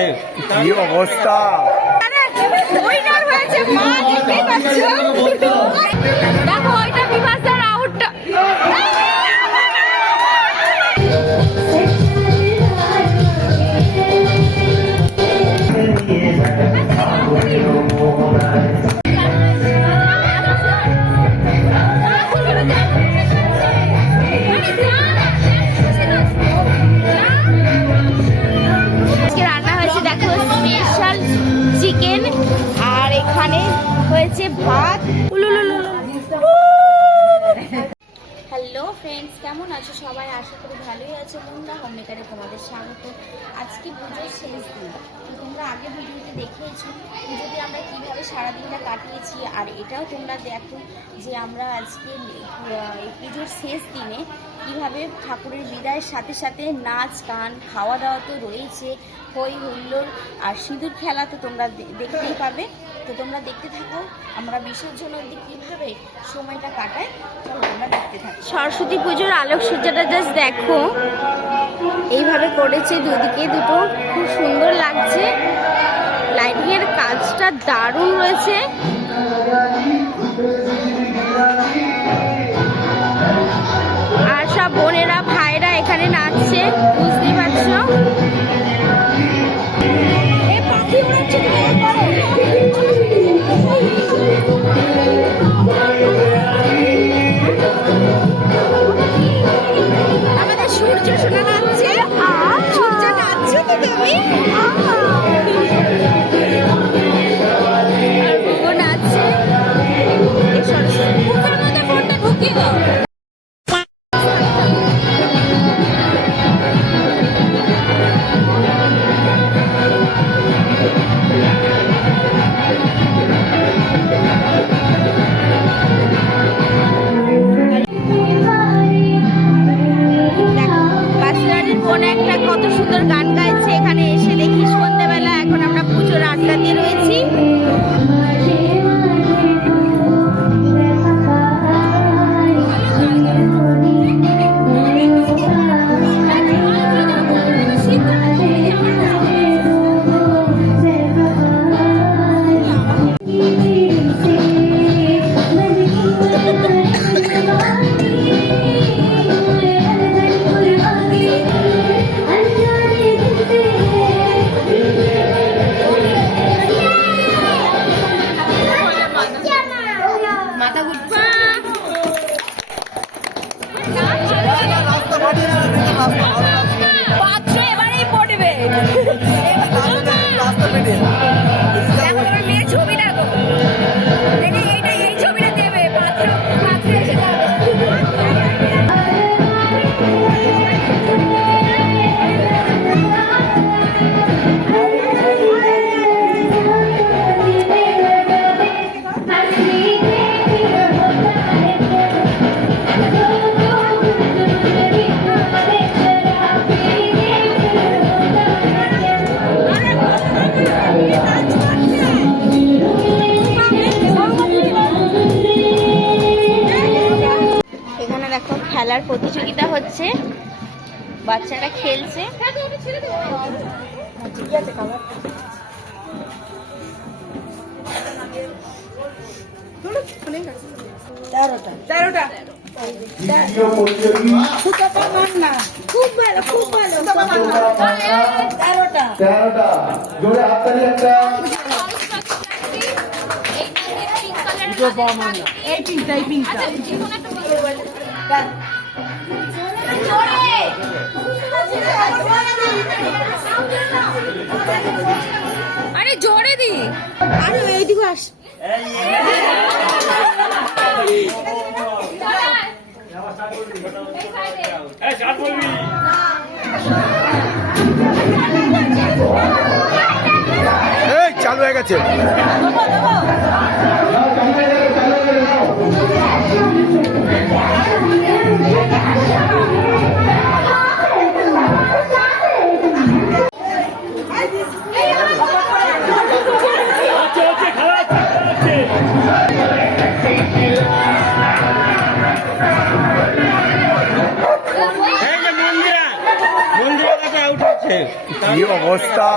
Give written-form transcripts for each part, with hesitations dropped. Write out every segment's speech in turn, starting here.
উঠছে, কি অবস্থা! দেখো ওইটা বিভাসের আউটটা। রান্না হয়েছে দেখো স্পেশাল চিকেন, আর এখানে হয়েছে ভাত। হ্যালো ফ্রেন্ডস, কেমন আছো সবাই? আশা করি ভালোই আছো। মুন্ডা হোমমেকারে তোমাদের স্বাগত। আজকে পুজোর শেষ দিন, তোমরা আগে ভিডিওতে দেখিয়েছো পুজোতে আমরা কীভাবে সারাদিনটা কাটিয়েছি, আর এটাও তোমরা দেখো যে আমরা আজকে এই পুজোর শেষ দিনে কীভাবে ঠাকুরের বিদায়ের সাথে সাথে নাচ গান খাওয়া দাওয়া তো রয়েছে, হই হুল্লোড় আর সিঁদুর খেলা তো তোমরা দেখতেই পাবে। তো তোমরা দেখতে থাকো আমরা বিসর্জন অবধি কীভাবে সময়টা কাটাই, চলো তোমরা দেখতে থাকো। সরস্বতী পুজোর আলোকসজ্জাটা জাস্ট দেখো, এইভাবে করেছে দুদিকে দুটো, খুব সুন্দর লাগছে। লাইটিংয়ের কাজটা দারুণ রয়েছে। আর সব বোনেরা ভাইরা এখানে নাচছে, বুঝতেই পারছো। আমাদের সূর্য শোনা যাচ্ছে, সূর্য নাচছো তো তুমি, আর ভুগো নাচছে। ফোনটা ঢুকিয়ে দাও। কত সুন্দর গান গাইছে এখানে এসে দেখি সন্ধ্যাবেলা। এখন আমরা পুজোর আড্ডা দিয়ে রয়েছি। খেলার প্রতিযোগিতা হচ্ছে, বাচ্চারা খেলছে। খুব ভালো, খুব ভালো। 13টা জোরে হাততালি একটা। এই পিঙ্কটা আরে জোরে দি, আরে এইদিকে আস। চালু হয়ে গেছে। কি অবস্থা!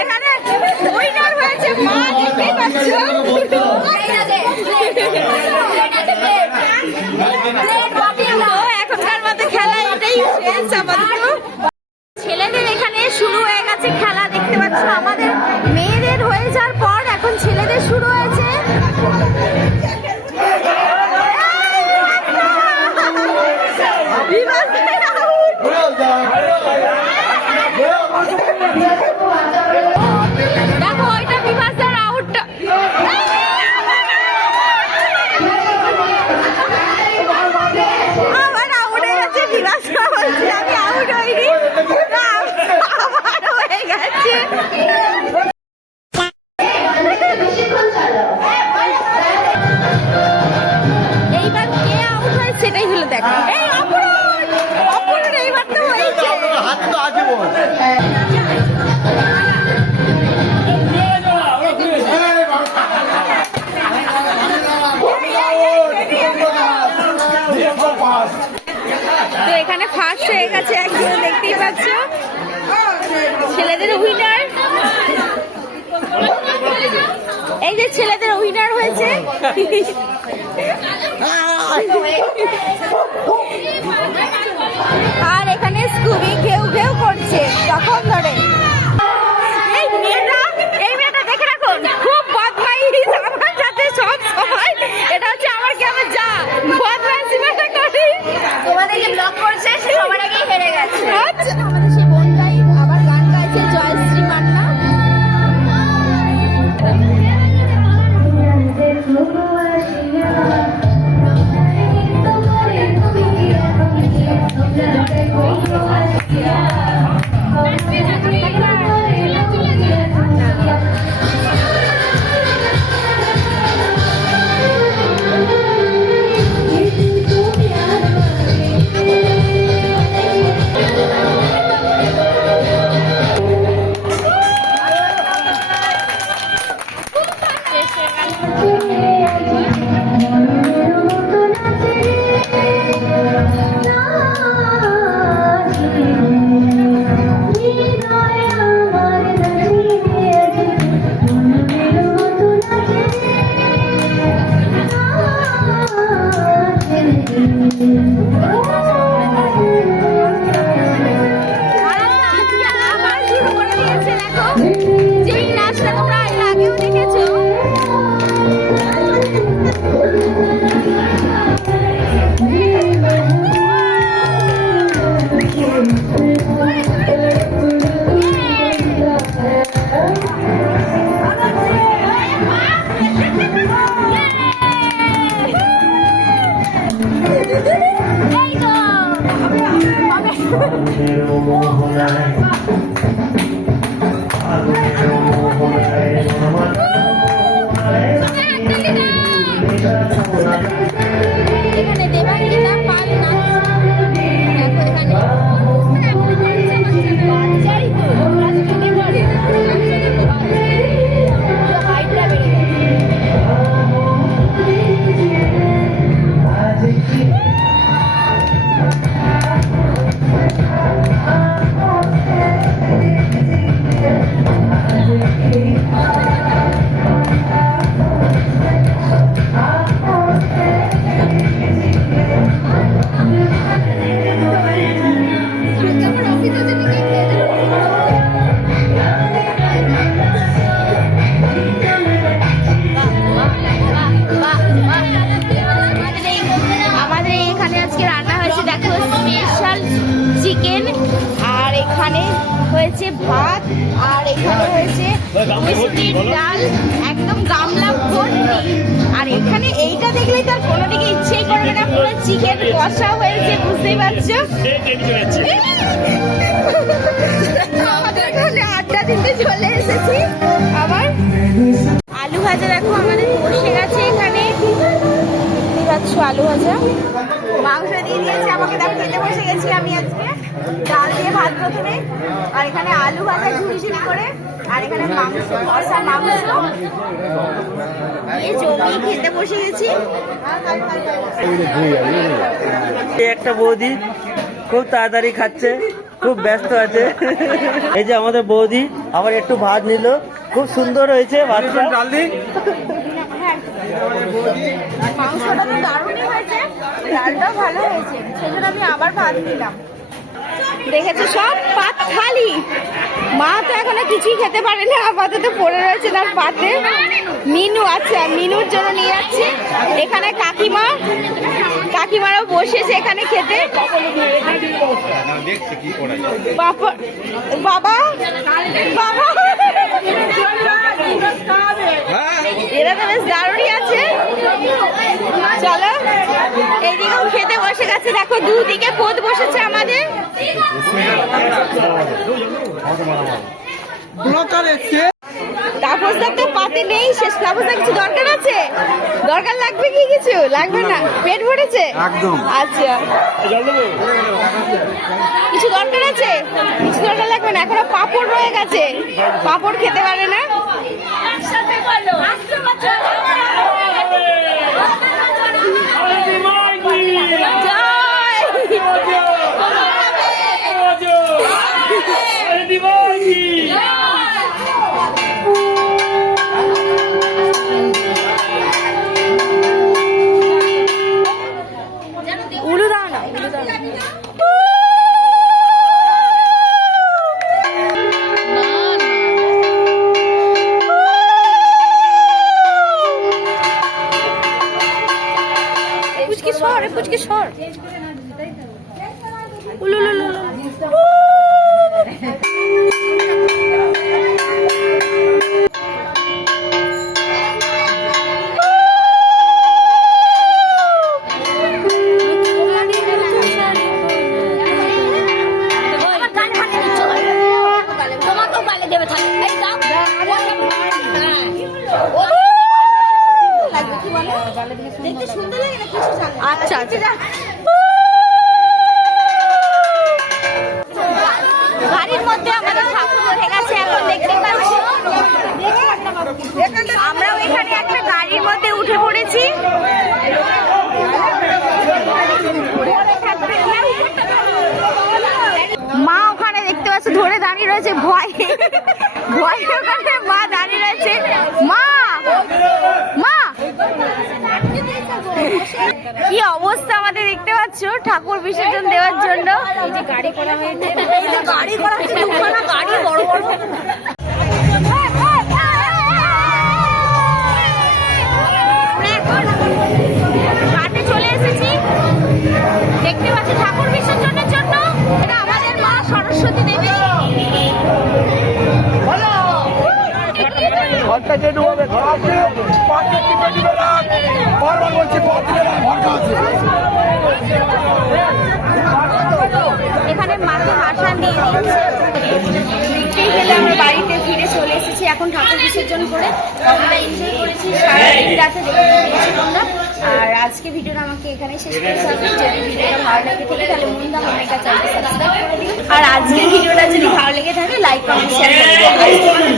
এখানে উইনার হয়েছে মা, দেখতেই পাচ্ছ। তো এখনকার মতো খেলা এটাই শেষ আপাতত। ছেলেদের এখানে শুরু হয়ে গেছে খেলা, দেখতে পাচ্ছ। আমাদের মেয়েদের হয়ে যাওয়ার পর এখন ছেলেদের শুরু হয়েছে। দেখো ওইটা বিভাসের আউটটা। আমার আউট হয়ে গেছে, বিভাস বলছে আমি আউট হইনি, আমার হয়ে গেছে। এইবার কে আউট হয় সেটাই হলো দেখা। এই অপরাধ, অপরাধ এইবার তো হয়েছে। হাত তো আছে বল। তো এখানে ফার্স্ট হয়ে গেছে একজন, দেখতেই পাচ্ছ। ছেলেদের উইনার, এই যে ছেলেদের উইনার হয়েছে। আর এখানে স্কুবি ঘেউ ঘেউ করছে তখন ধরে। এই মেয়েটা দেখে রাখুন, খুব বদমাইশ আমার সাথে সব সময়। এটা হচ্ছে আমার গ্রামের যা বদমাইশি মেয়েটা করি। তোমাদেরকে ব্লক করছে, সে সবার আগেই হেরে গেছে। আচ্ছা, আমাদের সেই বোনটাই আবার গান গাইছে, জয়শ্রী মান্না। এখানে দেবাঙ্গিতা পাল নাচ, দেখো এখানে বাচ্চাই তো রাস্তাতে পড়ে, হাইটটা বেড়ে গেছে। আমাদের এখানে আজকে রান্না হয়েছে, দেখো স্পেশাল চিকেন, আর এখানে হয়েছে ভাত, আর এখানে হয়েছে মিষ্টির ডাল, একদম গামলা ভর্তি। আর এখানে এইটা দেখলেই তার কোনো দিকে ইচ্ছেই করবে না, পুরো চিকেন কষা হয়েছে, বুঝতেই পারছো। আমাদের এখানে আড্ডা দিতে চলে এসেছি। আবার আলু ভাজা দেখো আমাদের বসে গেছে এখানে, দেখতেই পাচ্ছ আলু ভাজা। মাংস দিয়ে দিয়েছে আমাকে, দেখো খেতে বসে গেছি আমি আজকে। ডাল দিয়ে ভাত প্রথমে, আর এখানে আলু ভাজা ঝুড়ি ঝুড়ি করে, আর এখানে মাংস, কষা মাংস দিয়ে জমি খেতে বসে গেছি। একটা বৌদি খুব তাড়াতাড়ি খাচ্ছে, খুব ব্যস্ত আছে। এই যে আমাদের বৌদি আবার একটু ভাত নিল, খুব সুন্দর হয়েছে ভাতটা। ডাল দি মাংসটা তো দারুণই হয়েছে, ডালটাও ভালো হয়েছে, সেজন্য আমি আবার ভাত দিলাম। দেখেছো সব পাত খালি, মা তো এখনো কিছুই খেতে পারে না, আপাতত পড়ে রয়েছে তার পাতে। মিনু আছে, মিনুর জন্য নিয়ে যাচ্ছি। এখানে কাকিমারাও বসেছে এখানে খেতে। বাবা বাবা বাবা এরা তো বেশ দারুণই আছে। চলো এইদিকেও খেতে বসে গেছে, দেখো দুদিকে পদ বসেছে আমাদের। তাপসদার তো পাতে নেই শেষ। তাপসদার কিছু দরকার আছে? দরকার লাগবে কি? কিছু লাগবে না, পেট ভরেছে একদম। আচ্ছা কিছু দরকার আছে? কিছু দরকার লাগবে না, এখনো পাঁপড় রয়ে গেছে, পাঁপড় খেতে পারে না। পুচকে সর দেখতে সুন্দর লাগে না? আচ্ছা আচ্ছা, গাড়ির মধ্যে আমাদের ঠাকুর উঠে গেছে, এখন দেখতে পাচ্ছি। আমরাও এখানে একটা গাড়ির মধ্যে উঠে পড়েছি। মা ওখানে দেখতে পাচ্ছি ধরে দাঁড়িয়ে রয়েছে, ভয়ে ভয়ে ওখানে মা দাঁড়িয়ে রয়েছে। মা মা কি অবস্থা আমাদের দেখতে পাচ্ছ ঠাকুর বিসর্জন দেওয়ার জন্য। এই যে গাড়ি করা হয়েছে, এই যে গাড়ি করা হয়েছে, গাড়ি বড় বড়। ঘাটে চলে এসেছি, দেখতে পাচ্ছি ঠাকুর বিসর্জনের জন্য। এটা আমাদের মা সরস্বতী দেবী। এখানে মাকে ভাসান দিয়ে দিচ্ছে। দেখতেই গেলে আমরা বাড়িতে ফিরে চলে এসেছি এখন ঠাকুর বিসর্জন করে। আমরা এনজয় করেছি সারাদিন রাতে, দেখে নিয়েছি তোমরা। আর আজকে ভিডিওটা আমাকে এখানে শেষ করে থাকবে। যদি ভিডিওটা ভালো লেগে থাকে তাহলে মুন্দা হোমমেকার চ্যানেলকে সাবস্ক্রাইব করে দিও। আর আজকের ভিডিওটা যদি ভালো লেগে থাকে লাইক কমেন্ট শেয়ার করে দিও।